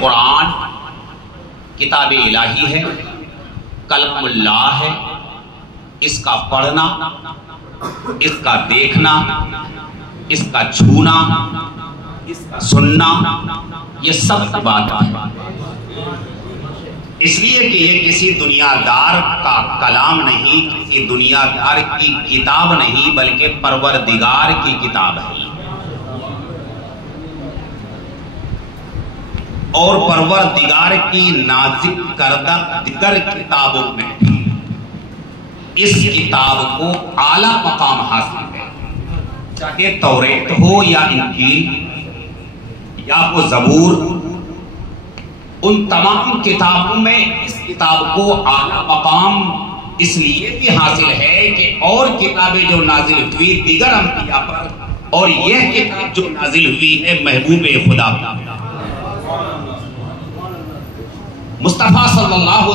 कुरान किताब इलाही है, कलमुल्लाह है। इसका पढ़ना, इसका देखना, इसका छूना, इसका सुनना, ये सब इबादत है। इसलिए कि ये किसी दुनियादार का कलाम नहीं, किसी दुनियादार की किताब नहीं, बल्कि परवरदिगार की किताब है। और परवरदिगार की नाज़िल करदा दिगर किताबों में भी इस किताब को आला मकाम हासिल है। चाहे तौरेत हो या इंजील या वो ज़बूर, उन तमाम किताबों में इस किताब को आला मकाम इसलिए भी हासिल है कि और किताबें जो नाजिल हुई दिगर अंबिया पर, और यह किताब जो नाजिल हुई है महबूब खुदा मुस्तफा सल्लल्लाहु